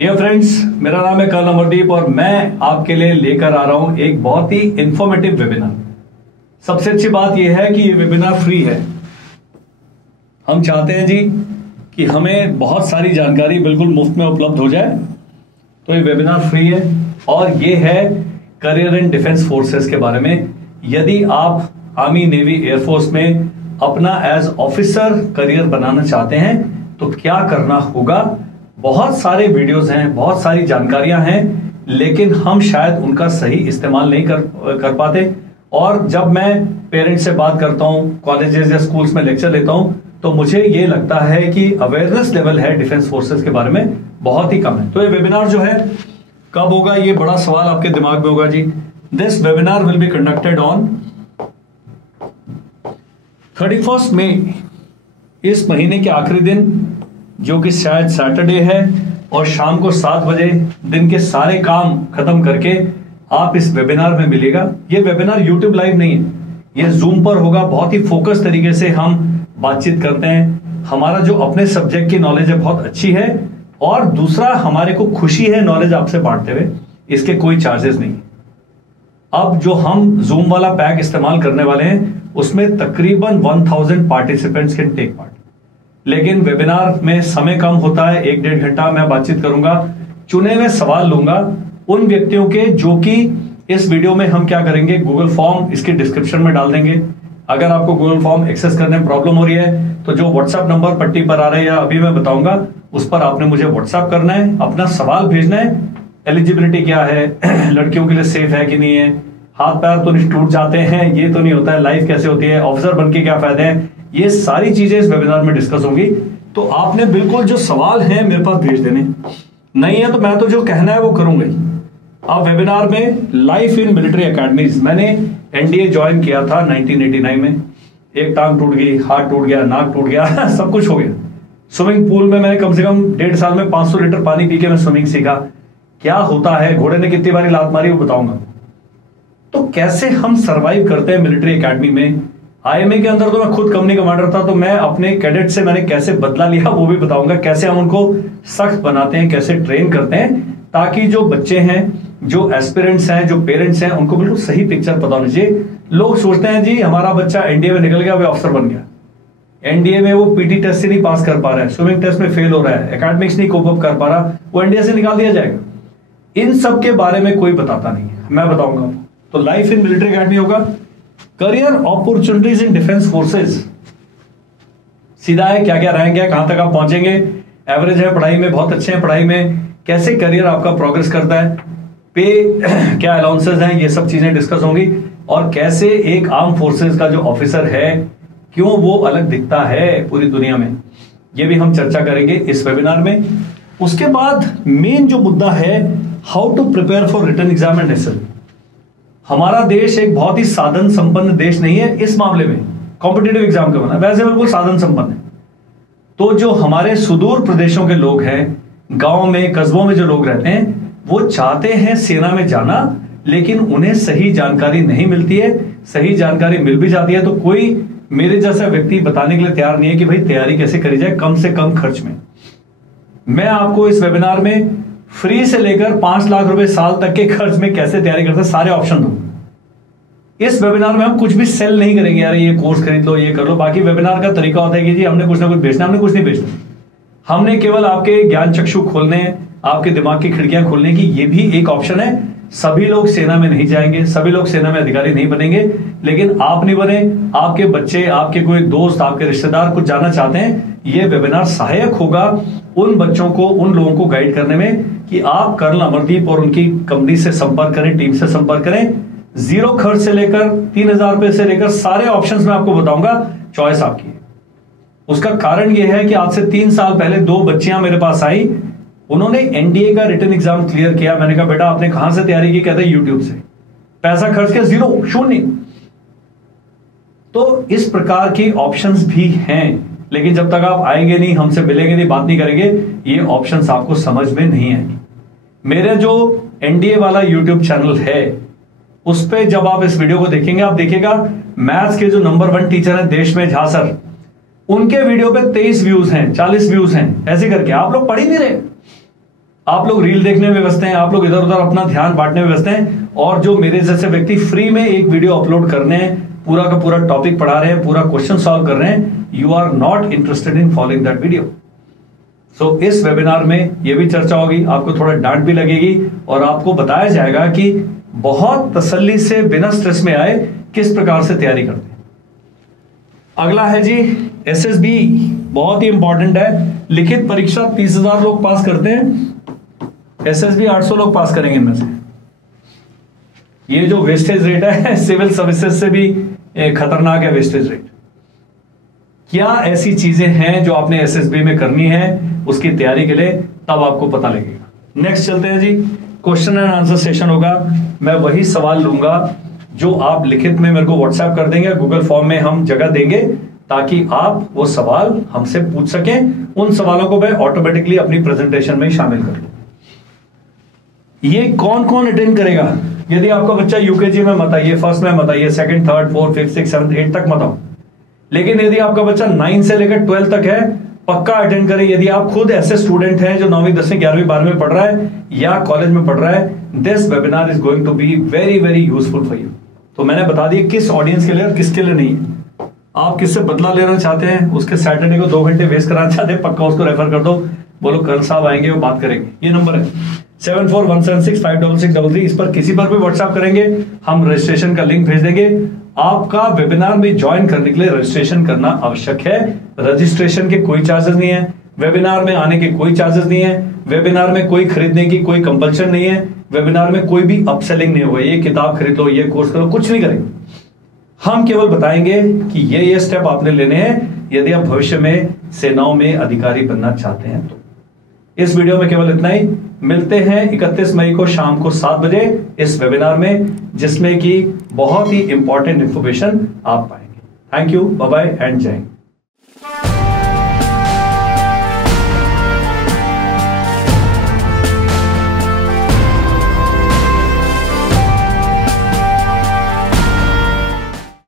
Dear friends, मेरा नाम है कर्नल अमरदीप और मैं आपके लिए लेकर आ रहा हूं एक बहुत ही इंफॉर्मेटिव वेबिनार। सबसे अच्छी बात यह है कि ये वेबिनार फ्री है। हम चाहते हैं जी कि हमें बहुत सारी जानकारी बिल्कुल मुफ्त में उपलब्ध हो जाए, तो ये वेबिनार फ्री है और ये है करियर इन डिफेंस फोर्सेस के बारे में। यदि आप आर्मी, नेवी, एयरफोर्स में अपना एज ऑफिसर करियर बनाना चाहते हैं तो क्या करना होगा। बहुत सारे वीडियोस हैं, बहुत सारी जानकारियां हैं, लेकिन हम शायद उनका सही इस्तेमाल नहीं कर पाते। और जब मैं पेरेंट्स से बात करता हूं, कॉलेजेस या स्कूल्स में लेक्चर लेता हूं, तो मुझे ये लगता है कि अवेयरनेस लेवल है डिफेंस फोर्सेस के बारे में बहुत ही कम है। तो ये वेबिनार जो है कब होगा, ये बड़ा सवाल आपके दिमाग में होगा जी। This webinar will be conducted on 31 May, इस महीने के आखिरी दिन, जो कि शायद सैटरडे है, और शाम को 7 बजे दिन के सारे काम खत्म करके आप इस वेबिनार में मिलेगा। ये वेबिनार यूट्यूब लाइव नहीं है, ये जूम पर होगा। बहुत ही फोकस तरीके से हम बातचीत करते हैं। हमारा जो अपने सब्जेक्ट की नॉलेज है बहुत अच्छी है, और दूसरा हमारे को खुशी है नॉलेज आपसे बांटते हुए। इसके कोई चार्जेस नहीं। अब जो हम जूम वाला पैक इस्तेमाल करने वाले हैं उसमें तकरीबन 1000 पार्टिसिपेंट्स कैन टेक पार्ट, लेकिन वेबिनार में समय कम होता है। 1-1.5 घंटा मैं बातचीत करूंगा, चुने हुए सवाल लूंगा उन व्यक्तियों के जो कि इस वीडियो में हम क्या करेंगे, गूगल फॉर्म इसके डिस्क्रिप्शन में डाल देंगे। अगर आपको गूगल फॉर्म एक्सेस करने में प्रॉब्लम हो रही है तो जो व्हाट्सएप नंबर पट्टी पर आ रहा है या अभी मैं बताऊंगा, उस पर आपने मुझे व्हाट्सएप करना है, अपना सवाल भेजना है। एलिजिबिलिटी क्या है, लड़कियों के लिए सेफ है कि नहीं है, हाथ पैर तो नहीं टूट जाते हैं, ये तो नहीं होता है, लाइफ कैसे होती है, ऑफिसर बन के क्या फायदे हैं, ये सारी चीजें इस वेबिनार में डिस्कस होंगी। तो आपने बिल्कुल जो सवाल हैं मेरे पास भेज देने, नहीं है तो मैं तो जो कहना है वो करूंगा ही। अब वेबिनार में लाइफ इन मिलिट्री एकेडमीज, मैंने एनडीए ज्वाइन किया था 1989 में। एक टांग टूट गई, हाथ टूट गया, नाक टूट गया, सब कुछ हो गया। स्विमिंग पूल में मैंने कम से कम 1.5 साल में 500 लीटर पानी पी के मैं स्विमिंग सीखा। क्या होता है, घोड़े ने कितनी बारी लात मारी वो बताऊंगा। तो कैसे हम सरवाइव करते हैं मिलिट्री एकेडमी में। आईएमए के अंदर तो मैं खुद कंपनी कमांडर था, तो मैं अपने कैडेट से मैंने कैसे बदला लिया वो भी बताऊंगा। कैसे हम उनको सख्त बनाते हैं, कैसे ट्रेन करते हैं, ताकि जो बच्चे हैं, जो एस्पिरेंट्स हैं, जो पेरेंट्स हैं, उनको बिल्कुल सही पिक्चर पता होनी चाहिए। लोग सोचते हैं जी हमारा बच्चा एनडीए में निकल गया, वो अफसर बन गया। एनडीए में वो पीटी टेस्ट से नहीं पास कर पा रहा है, स्विमिंग टेस्ट में फेल हो रहा है, एकेडमिक्स नहीं कोप अप कर पा रहा, वो एनडीए से निकाल दिया जाएगा। इन सब के बारे में कोई बताता नहीं है, मैं बताऊंगा। तो लाइफ इन मिलिट्री एकेडमी होगा, career opportunities in defence forces. सीधा है, क्या क्या रैंक है, कहां तक आप पहुंचेंगे, एवरेज है पढ़ाई में, बहुत अच्छे हैं पढ़ाई में, कैसे करियर आपका प्रोग्रेस करता है, पे क्या अलाउंसेस हैं, ये सब चीजें डिस्कस होंगी। और कैसे एक आर्म फोर्सेस का जो ऑफिसर है, क्यों वो अलग दिखता है पूरी दुनिया में, ये भी हम चर्चा करेंगे इस वेबिनार में। उसके बाद मेन जो मुद्दा है, how to prepare for written examination. हमारा देश एक बहुत ही साधन संपन्न देश नहीं है इस मामले में, कॉम्पिटिटिव एग्जाम का बना, वैसे बिल्कुल साधन संपन्न है। तो जो हमारे सुदूर प्रदेशों के लोग हैं, गांव में, कस्बों में जो लोग रहते हैं, वो चाहते हैं सेना में जाना, लेकिन उन्हें सही जानकारी नहीं मिलती है। सही जानकारी मिल भी जाती है तो कोई मेरे जैसा व्यक्ति बताने के लिए तैयार नहीं है कि भाई तैयारी कैसे करी जाए कम से कम खर्च में। मैं आपको इस वेबिनार में फ्री से लेकर 5 लाख रुपए साल तक के खर्च में कैसे तैयारी करते हैं सारे ऑप्शन दूंगा। इस वेबिनार में हम कुछ भी सेल नहीं करेंगे, यार ये कोर्स खरीद लो, ये कर लो। बाकी वेबिनार का तरीका होता है कि जी हमने कुछ ना कुछ बेचना, हमने कुछ नहीं बेचना। हमने केवल आपके ज्ञान चक्षु खोलने, आपके दिमाग की खिड़कियां खोलने की, ये भी एक ऑप्शन है। सभी लोग सेना में नहीं जाएंगे, सभी लोग सेना में अधिकारी नहीं बनेंगे, लेकिन आप नहीं बने, आपके बच्चे, आपके कोई दोस्त, आपके रिश्तेदार कुछ जानना चाहते हैं, ये वेबिनार सहायक होगा उन बच्चों को, उन लोगों को गाइड करने में कि आप कर्नल अमरदीप और उनकी कंपनी से संपर्क करें, टीम से संपर्क करें। 0 खर्च से लेकर 3000 रुपए से लेकर सारे ऑप्शंस मैं आपको बताऊंगा, चॉइस आपकी है। उसका कारण यह है कि आज से 3 साल पहले 2 बच्चियां मेरे पास आई, उन्होंने एनडीए का रिटन एग्जाम क्लियर किया। मैंने कहा बेटा आपने कहां से तैयारी की, कहते यूट्यूब से। पैसा खर्च के 0, शून्य। तो इस प्रकार के ऑप्शंस भी हैं, लेकिन जब तक आप आएंगे नहीं, हमसे मिलेंगे नहीं, बात नहीं करेंगे, ये ऑप्शंस आपको समझ में नहीं आएंगे। मेरे जो एनडीए वाला यूट्यूब चैनल है, उस पर जब आप इस वीडियो को देखेंगे, आप देखिएगा मैथ्स के जो नंबर 1 टीचर हैं देश में, झा सर, उनके वीडियो पे 23 व्यूज हैं, 40 व्यूज हैं, ऐसे करके। आप लोग पढ़ ही नहीं रहे। आप लोग रील देखने में व्यस्त हैं, आप लोग इधर उधर अपना ध्यान बांटने में व्यस्त हैं, और जो मेरे जैसे व्यक्ति फ्री में एक वीडियो अपलोड करने हैं, पूरा का पूरा टॉपिक पढ़ा रहे हैं, पूरा क्वेश्चन सॉल्व कर रहे हैं, you are not interested in following that video. So इस वेबिनार में ये भी चर्चा होगी, आपको थोड़ा डांट भी लगेगी, और आपको बताया जाएगा कि बहुत तसल्ली से बिना स्ट्रेस में आए किस प्रकार से तैयारी करते हैं। अगला है जी एसएसबी, बहुत ही इंपॉर्टेंट है। लिखित परीक्षा 30,000 लोग पास करते हैं, एसएसबी 800 लोग पास करेंगे इनमें से। ये जो वेस्टेज रेट है सिविल सर्विसेज से भी खतरनाक है वेस्टेज रेट। क्या ऐसी चीजें हैं जो आपने एसएसबी में करनी है उसकी तैयारी के लिए, तब आपको पता लगेगा। नेक्स्ट चलते हैं जी, क्वेश्चन एंड आंसर सेशन होगा। मैं वही सवाल लूंगा जो आप लिखित में मेरे को व्हाट्सएप कर देंगे, गूगल फॉर्म में हम जगह देंगे ताकि आप वो सवाल हमसे पूछ सकें। उन सवालों को मैं ऑटोमेटिकली अपनी प्रेजेंटेशन में शामिल कर लूं। ये कौन कौन अटेंड करेगा? यदि आपका बच्चा यूकेजी में मत आइए, फर्स्ट में मत आइए, second, third, fourth, fifth, six, seventh, eight तक मत आओ। लेकिन यदि आपका बच्चा 9 से लेकर 12 तक है, पक्का अटेंड करें। यदि आप खुद ऐसे स्टूडेंट हैं जो 9वीं, 10वीं, 11वीं, 12वीं पढ़ रहा है या कॉलेज में पढ़ रहा है, this webinar is going to be very very useful for you. तो मैंने बता दिया किस ऑडियंस के लिए और किसके लिए नहीं है। आप किससे बदला लेना चाहते हैं, उसके सैटरडे को 2 घंटे वेस्ट कराना चाहते हैं, पक्का उसको रेफर कर दो, बोलो कल साहब आएंगे, वो बात करेंगे। ये नंबर है 7417656633। इस पर किसी पर भी व्हाट्सएप करेंगे, हम रजिस्ट्रेशन का लिंक भेज देंगे। आपका वेबिनार में ज्वाइन करने के लिए रजिस्ट्रेशन करना आवश्यक है। रजिस्ट्रेशन के कोई चार्जेस नहीं है, वेबिनार में आने के कोई चार्जेस नहीं है, वेबिनार में कोई खरीदने की कोई कंपल्शन नहीं है, वेबिनार में कोई भी अपसेलिंग नहीं होगा, ये किताब खरीद लो, ये कोर्स करो, कुछ नहीं करेंगे। हम केवल बताएंगे कि ये स्टेप आपने लेने हैं यदि आप भविष्य में सेनाओं में अधिकारी बनना चाहते हैं तो। इस वीडियो में केवल इतना ही। मिलते हैं 31 मई को शाम को 7 बजे इस वेबिनार में, जिसमें कि बहुत ही इंपॉर्टेंट इंफॉर्मेशन आप पाएंगे। Thank you, bye bye and Jai Hind.